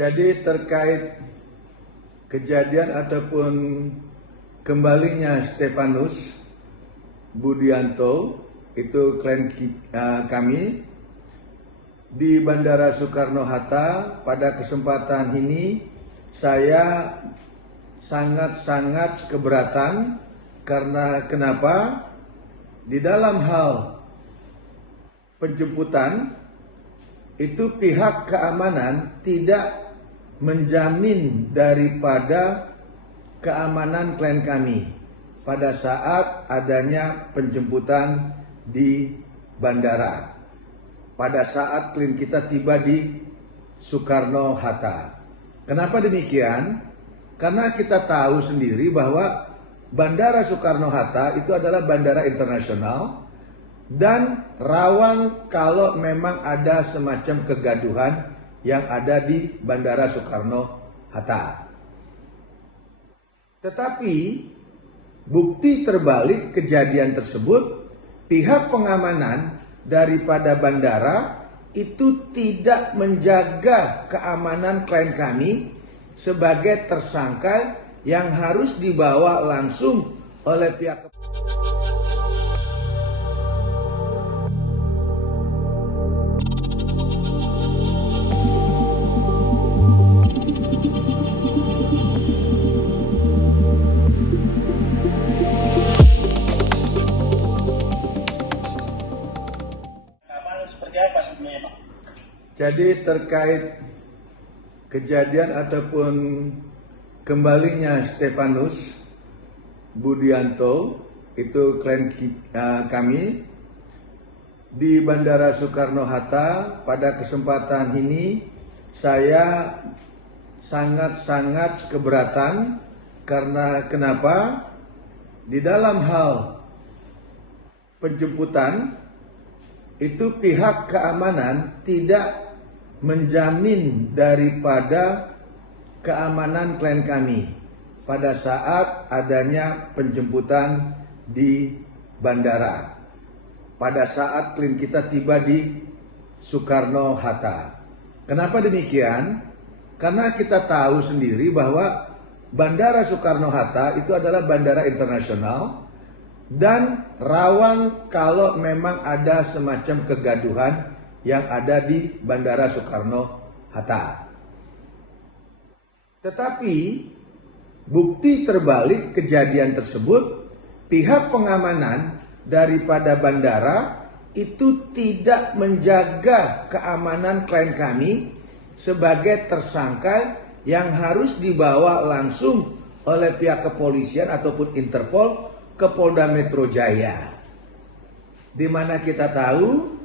Jadi terkait kejadian ataupun kembalinya Stefanus Budianto, itu klien kami di Bandara Soekarno-Hatta, pada kesempatan ini saya sangat-sangat keberatan. Karena kenapa? Di dalam hal penjemputan itu pihak keamanan tidak menjamin daripada keamanan klien kami pada saat adanya penjemputan di bandara, pada saat klien kita tiba di Soekarno-Hatta. Kenapa demikian? Karena kita tahu sendiri bahwa Bandara Soekarno-Hatta itu adalah bandara internasional dan rawan kalau memang ada semacam kegaduhan yang ada di Bandara Soekarno-Hatta. Tetapi bukti terbalik kejadian tersebut, pihak pengamanan daripada bandara itu tidak menjaga keamanan klien kami sebagai tersangka yang harus dibawa langsung oleh pihak seperti apa sebenarnya, Pak? Jadi terkait kejadian ataupun kembalinya Stefanus Budianto, itu klien kami di Bandara Soekarno-Hatta, pada kesempatan ini saya sangat-sangat keberatan. Karena kenapa? Di dalam hal penjemputan itu pihak keamanan tidak menjamin daripada keamanan klien kami pada saat adanya penjemputan di bandara, pada saat klien kita tiba di Soekarno-Hatta. Kenapa demikian? Karena kita tahu sendiri bahwa Bandara Soekarno-Hatta itu adalah bandara internasional dan rawan kalau memang ada semacam kegaduhan yang ada di Bandara Soekarno-Hatta. Tetapi bukti terbalik kejadian tersebut, pihak pengamanan daripada bandara itu tidak menjaga keamanan klien kami sebagai tersangka yang harus dibawa langsung oleh pihak kepolisian ataupun Interpol ke Polda Metro Jaya. Di mana kita tahu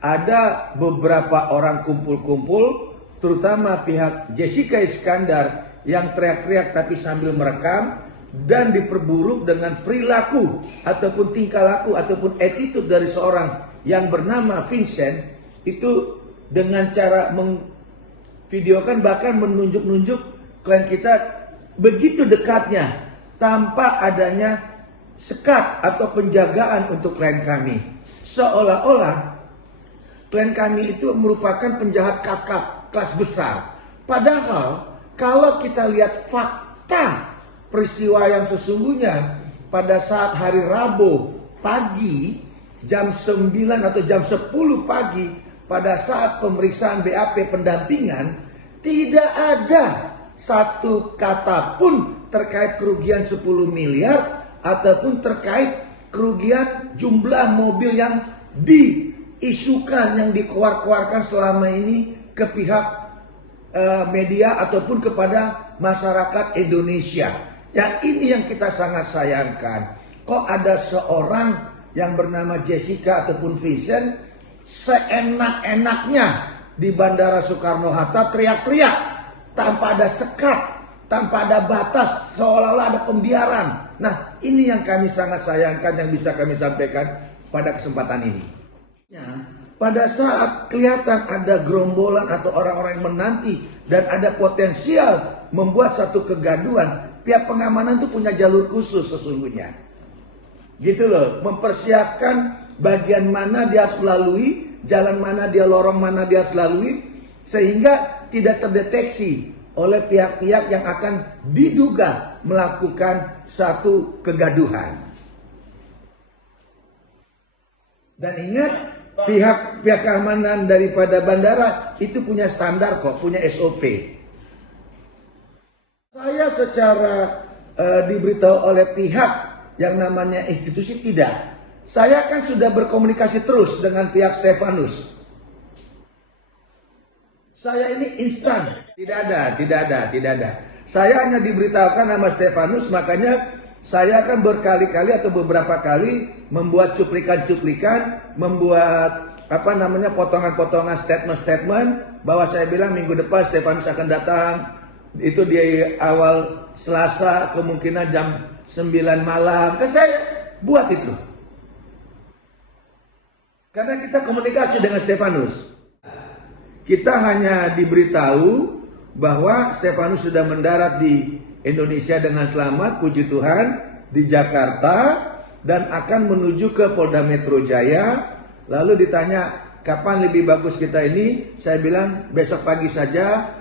ada beberapa orang kumpul-kumpul, terutama pihak Jessica Iskandar yang teriak-teriak tapi sambil merekam dan diperburuk dengan perilaku ataupun tingkah laku ataupun attitude dari seorang yang bernama Vincent, itu dengan cara mengvideokan bahkan menunjuk-nunjuk klien kita begitu dekatnya tanpa adanya sekat atau penjagaan untuk klien kami, seolah-olah klien kami itu merupakan penjahat kakap kelas besar. Padahal kalau kita lihat fakta peristiwa yang sesungguhnya, pada saat hari Rabu pagi jam 9 atau jam 10 pagi, pada saat pemeriksaan BAP pendampingan, tidak ada satu kata pun terkait kerugian 10 miliar ataupun terkait kerugian jumlah mobil yang diisukan, yang dikeluarkan selama ini ke pihak media ataupun kepada masyarakat Indonesia. Yang ini yang kita sangat sayangkan. Kok ada seorang yang bernama Jessica ataupun Vincent seenak-enaknya di Bandara Soekarno-Hatta teriak-teriak tanpa ada sekat, tanpa ada batas, seolah-olah ada pembiaran. Nah, ini yang kami sangat sayangkan yang bisa kami sampaikan pada kesempatan ini. Pada saat kelihatan ada gerombolan atau orang-orang yang menanti dan ada potensial membuat satu kegaduhan, pihak pengamanan itu punya jalur khusus sesungguhnya. Gitu loh, mempersiapkan bagian mana dia harus lalui, jalan mana dia, lorong mana dia harus lalui, sehingga tidak terdeteksi oleh pihak-pihak yang akan diduga melakukan satu kegaduhan. Dan ingat, pihak keamanan daripada bandara itu punya standar kok, punya SOP. Saya secara diberitahu oleh pihak yang namanya institusi tidak. Saya kan sudah berkomunikasi terus dengan pihak Stefanus. Saya ini instan, tidak ada. Saya hanya diberitahukan nama Stefanus, makanya saya akan berkali-kali atau beberapa kali membuat cuplikan-cuplikan, membuat potongan-potongan statement bahwa saya bilang minggu depan Stefanus akan datang. Itu di awal Selasa, kemungkinan jam 9 malam. Kan saya buat itu. Karena kita komunikasi dengan Stefanus. Kita hanya diberitahu bahwa Stefanus sudah mendarat di Indonesia dengan selamat, puji Tuhan, di Jakarta, dan akan menuju ke Polda Metro Jaya. Lalu ditanya, kapan lebih bagus kita ini? Saya bilang, besok pagi saja,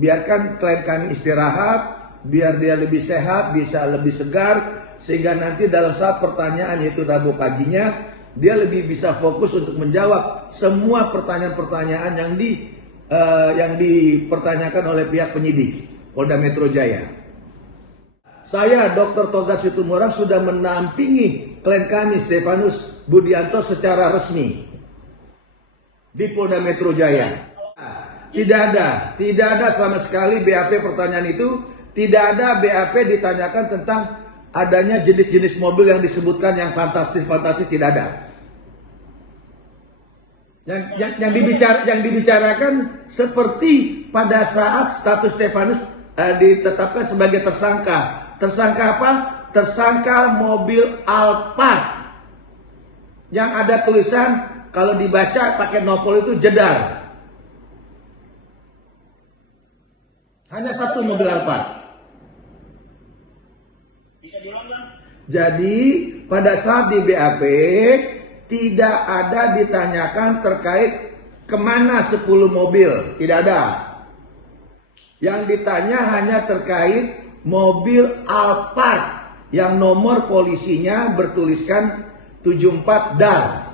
biarkan klien kami istirahat, biar dia lebih sehat, bisa lebih segar, sehingga nanti dalam saat pertanyaan, yaitu Rabu paginya, dia lebih bisa fokus untuk menjawab semua pertanyaan-pertanyaan yang dipertanyakan oleh pihak penyidik Polda Metro Jaya. Saya, Dr. Toga Situmorang, sudah menampingi klien kami Stefanus Budianto secara resmi di Polda Metro Jaya. Tidak ada sama sekali BAP pertanyaan itu. Tidak ada BAP ditanyakan tentang adanya jenis-jenis mobil yang disebutkan yang fantastis, tidak ada. Yang dibicarakan seperti pada saat status Stefanus ditetapkan sebagai tersangka. Tersangka apa? Tersangka mobil Alphard yang ada tulisan, kalau dibaca pakai nopol itu jedar. Hanya satu mobil Alphard. Bisa diulang? Jadi pada saat di BAP tidak ada ditanyakan terkait kemana 10 mobil, tidak ada. Yang ditanya hanya terkait mobil Alphard yang nomor polisinya bertuliskan 74 DAR.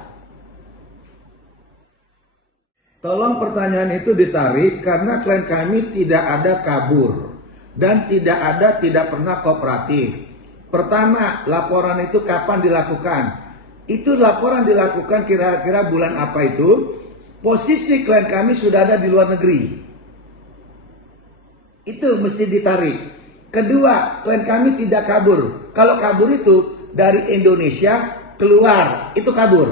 Tolong pertanyaan itu ditarik karena klien kami tidak ada kabur dan tidak pernah kooperatif. Pertama, laporan itu kapan dilakukan? Itu laporan dilakukan kira-kira bulan apa itu? Posisi klien kami sudah ada di luar negeri. Itu mesti ditarik. Kedua, klien kami tidak kabur. Kalau kabur itu dari Indonesia keluar, itu kabur.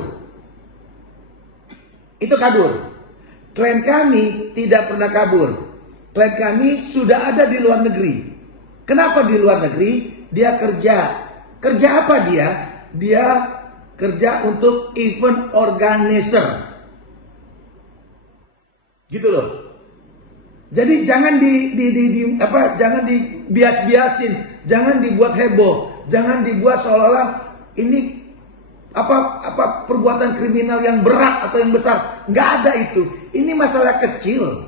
Itu kabur. Klien kami tidak pernah kabur. Klien kami sudah ada di luar negeri. Kenapa di luar negeri? Dia kerja. Kerja apa dia? Dia kerja untuk event organizer. Gitu loh. Jadi jangan jangan dibias-biasin, jangan dibuat heboh, jangan dibuat seolah-olah ini perbuatan kriminal yang berat atau yang besar. Nggak ada itu. Ini masalah kecil.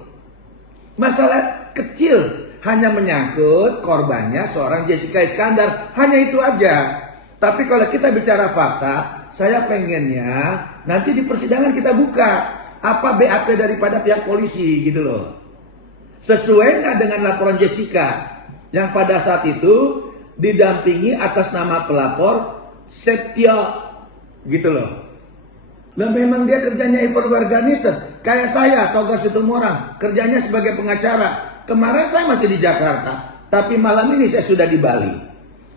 Masalah kecil, hanya menyangkut korbannya seorang Jessica Iskandar, hanya itu aja. Tapi kalau kita bicara fakta, saya pengennya nanti di persidangan kita buka apa BAP daripada pihak polisi gitu loh. Sesuai nggak dengan laporan Jessica yang pada saat itu didampingi atas nama pelapor Setio gitu loh. Nah memang dia kerjanya event organizer. Kayak saya, Toga Situmorang, kerjanya sebagai pengacara. Kemarin saya masih di Jakarta, tapi malam ini saya sudah di Bali.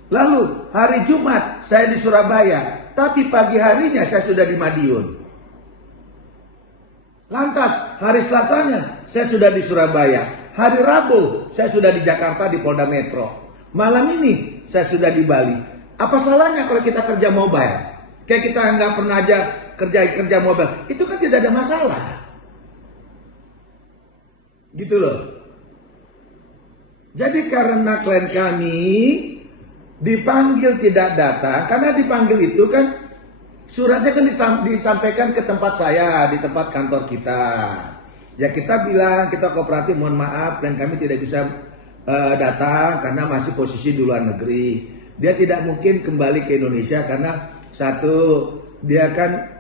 Lalu hari Jumat saya di Surabaya, tapi pagi harinya saya sudah di Madiun. Lantas hari Selasanya saya sudah di Surabaya. Hari Rabu saya sudah di Jakarta di Polda Metro. Malam ini saya sudah di Bali. Apa salahnya kalau kita kerja mobile? Kayak kita nggak pernah aja kerja mobile. Itu kan tidak ada masalah. Gitu loh. Jadi karena klien kami dipanggil tidak datang, karena dipanggil itu kan suratnya kan disampaikan ke tempat saya, di tempat kantor kita. Ya kita bilang, kita kooperatif mohon maaf dan kami tidak bisa datang karena masih posisi di luar negeri. Dia tidak mungkin kembali ke Indonesia karena satu, dia kan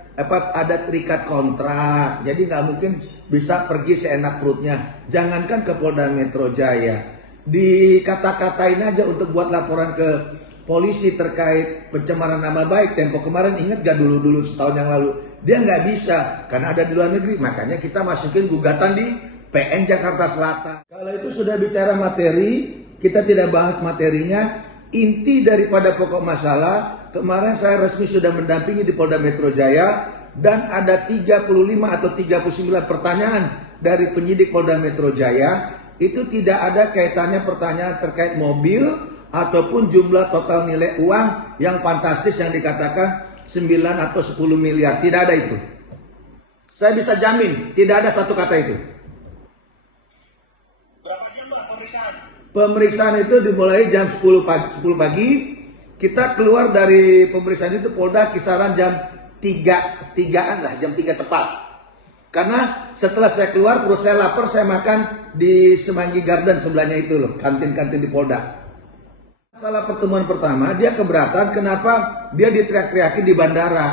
ada terikat kontrak, jadi nggak mungkin bisa pergi seenak perutnya. Jangankan ke Polda Metro Jaya, dikata-katain aja untuk buat laporan ke polisi terkait pencemaran nama baik. Tempo kemarin ingat gak dulu setahun yang lalu, dia nggak bisa karena ada di luar negeri. Makanya kita masukin gugatan di PN Jakarta Selatan. Kalau itu sudah bicara materi, kita tidak bahas materinya. Inti daripada pokok masalah, kemarin saya resmi sudah mendampingi di Polda Metro Jaya dan ada 35 atau 39 pertanyaan dari penyidik Polda Metro Jaya. Itu tidak ada kaitannya pertanyaan terkait mobil ataupun jumlah total nilai uang yang fantastis yang dikatakan 9 atau 10 miliar. Tidak ada itu. Saya bisa jamin tidak ada satu kata itu. Berapa jam Pak pemeriksaan? Pemeriksaan itu dimulai jam 10 pagi. Kita keluar dari pemeriksaan itu Polda kisaran jam 3-an lah, jam 3 tepat. Karena setelah saya keluar perut saya lapar, saya makan di Semanggi Garden sebelahnya itu loh, kantin-kantin di Polda. Masalah pertemuan pertama, dia keberatan kenapa dia diteriak-teriakin di bandara.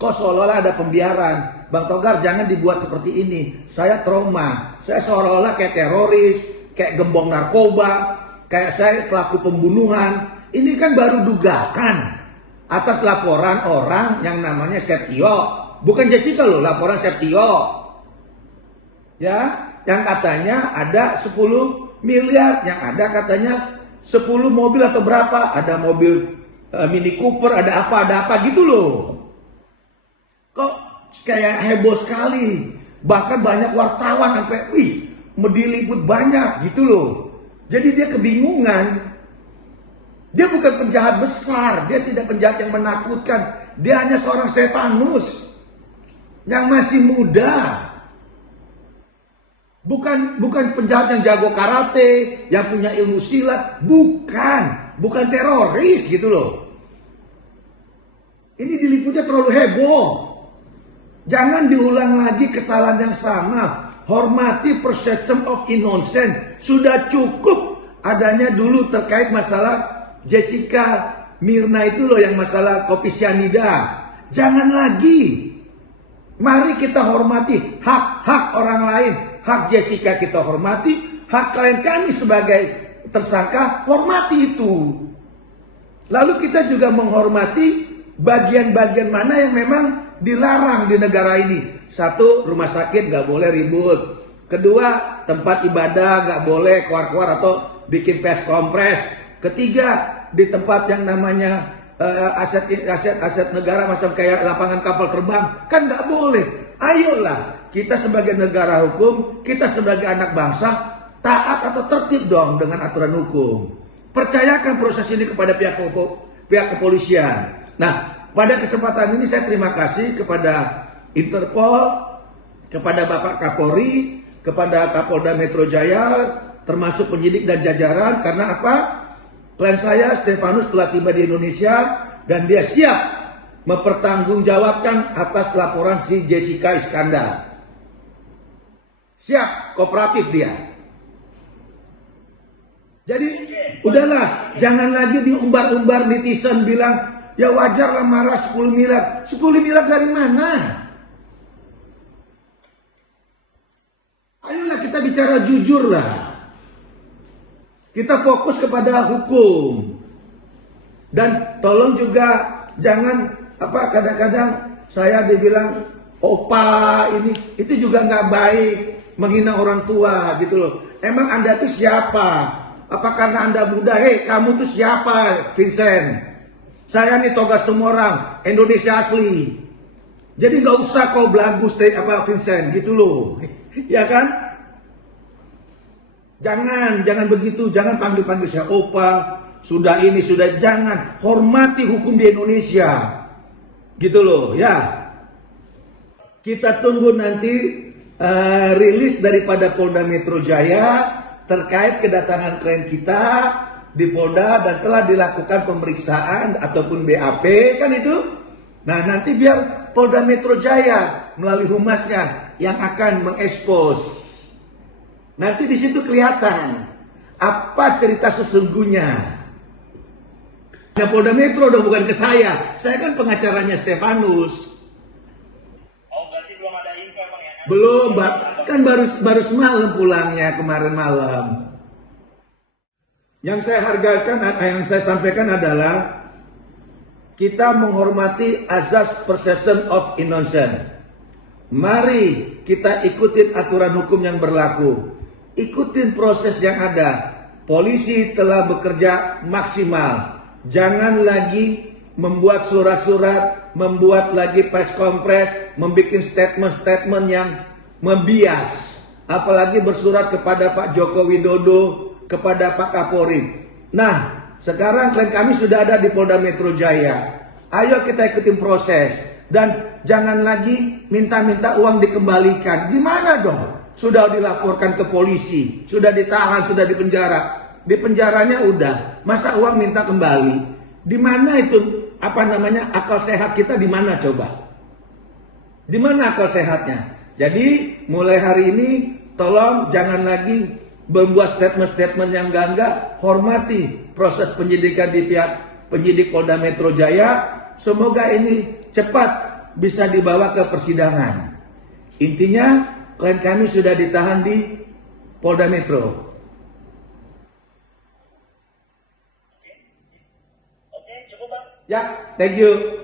Kok seolah-olah ada pembiaran. Bang Togar jangan dibuat seperti ini. Saya trauma. Saya seolah-olah kayak teroris, kayak gembong narkoba, kayak saya pelaku pembunuhan. Ini kan baru dugaan atas laporan orang yang namanya Setio. Bukan Jessica loh, laporan Setio. Ya, yang katanya ada 10 miliar, yang ada katanya 10 mobil atau berapa, ada mobil Mini Cooper, ada apa gitu loh. Kok kayak heboh sekali. Bahkan banyak wartawan sampai diliput banyak gitu loh. Jadi dia kebingungan. Dia bukan penjahat besar, dia tidak penjahat yang menakutkan. Dia hanya seorang Stefanus yang masih muda. Bukan penjahat yang jago karate, yang punya ilmu silat, bukan teroris gitu loh. Ini diliputnya terlalu heboh. Jangan diulang lagi kesalahan yang sama. Hormati presumption of innocence. Sudah cukup adanya dulu terkait masalah Jessica Mirna itu loh, yang masalah kopi cyanida. Jangan lagi. Mari kita hormati hak-hak orang lain. Hak Jessica kita hormati, hak klien kami sebagai tersangka hormati itu. Lalu kita juga menghormati bagian-bagian mana yang memang dilarang di negara ini. Satu, rumah sakit nggak boleh ribut. Kedua, tempat ibadah nggak boleh keluar-keluar atau bikin pes kompres. Ketiga, di tempat yang namanya aset negara macam kayak lapangan kapal terbang kan nggak boleh. Ayolah, kita sebagai negara hukum, kita sebagai anak bangsa taat atau tertib dong dengan aturan hukum. Percayakan proses ini kepada pihak kepolisian. Nah, pada kesempatan ini saya terima kasih kepada Interpol, kepada Bapak Kapolri, kepada Kapolda Metro Jaya, termasuk penyidik dan jajaran. Karena apa? Klien saya Stefanus telah tiba di Indonesia dan dia siap mempertanggungjawabkan atas laporan si Jessica Iskandar. Siap, kooperatif dia. Jadi udahlah, jangan lagi diumbar-umbar netizen bilang ya wajar lah marah 10 miliar. 10 miliar dari mana? Ayolah kita bicara jujur lah. Kita fokus kepada hukum. Dan tolong juga jangan kadang-kadang saya dibilang opa ini, itu juga nggak baik, menghina orang tua gitu loh. Emang Anda tuh siapa? Apa karena Anda muda? Hei, kamu tuh siapa, Vincent? Saya nih Togas Tumorang, Indonesia asli. Jadi nggak usah kau belagu Vincent gitu loh. Ya kan? Jangan begitu, jangan panggil saya opa, sudah ini, sudah jangan. Hormati hukum di Indonesia. Gitu loh, ya. Kita tunggu nanti rilis daripada Polda Metro Jaya terkait kedatangan klien kita di Polda dan telah dilakukan pemeriksaan ataupun BAP kan itu. Nah, nanti biar Polda Metro Jaya melalui humasnya yang akan mengekspos Nanti di situ kelihatan apa cerita sesungguhnya. Nah, Polda Metro udah bukan ke saya kan pengacaranya Stefanus. Oh, berarti belum ada info Bang ya? Belum, kan baru semalam pulangnya, kemarin malam. Yang saya hargakan, yang saya sampaikan adalah kita menghormati azas presumption of innocence. Mari kita ikutin aturan hukum yang berlaku. Ikutin proses yang ada. Polisi telah bekerja maksimal. Jangan lagi membuat surat-surat, membuat lagi press conference, membuat statement-statement yang membias. Apalagi bersurat kepada Pak Joko Widodo, kepada Pak Kapolri. Nah, sekarang klien kami sudah ada di Polda Metro Jaya. Ayo kita ikutin proses. Dan jangan lagi minta-minta uang dikembalikan. Gimana dong? Sudah dilaporkan ke polisi, sudah ditahan, sudah dipenjara. Di penjaranya udah, masa uang minta kembali? Di mana itu akal sehat kita di mana coba? Di mana akal sehatnya? Jadi mulai hari ini tolong jangan lagi membuat statement-statement yang enggak, hormati proses penyidikan di pihak penyidik Polda Metro Jaya. Semoga ini cepat bisa dibawa ke persidangan. Intinya klien kami sudah ditahan di Polda Metro. Oke, cukup Bang. Ya, thank you.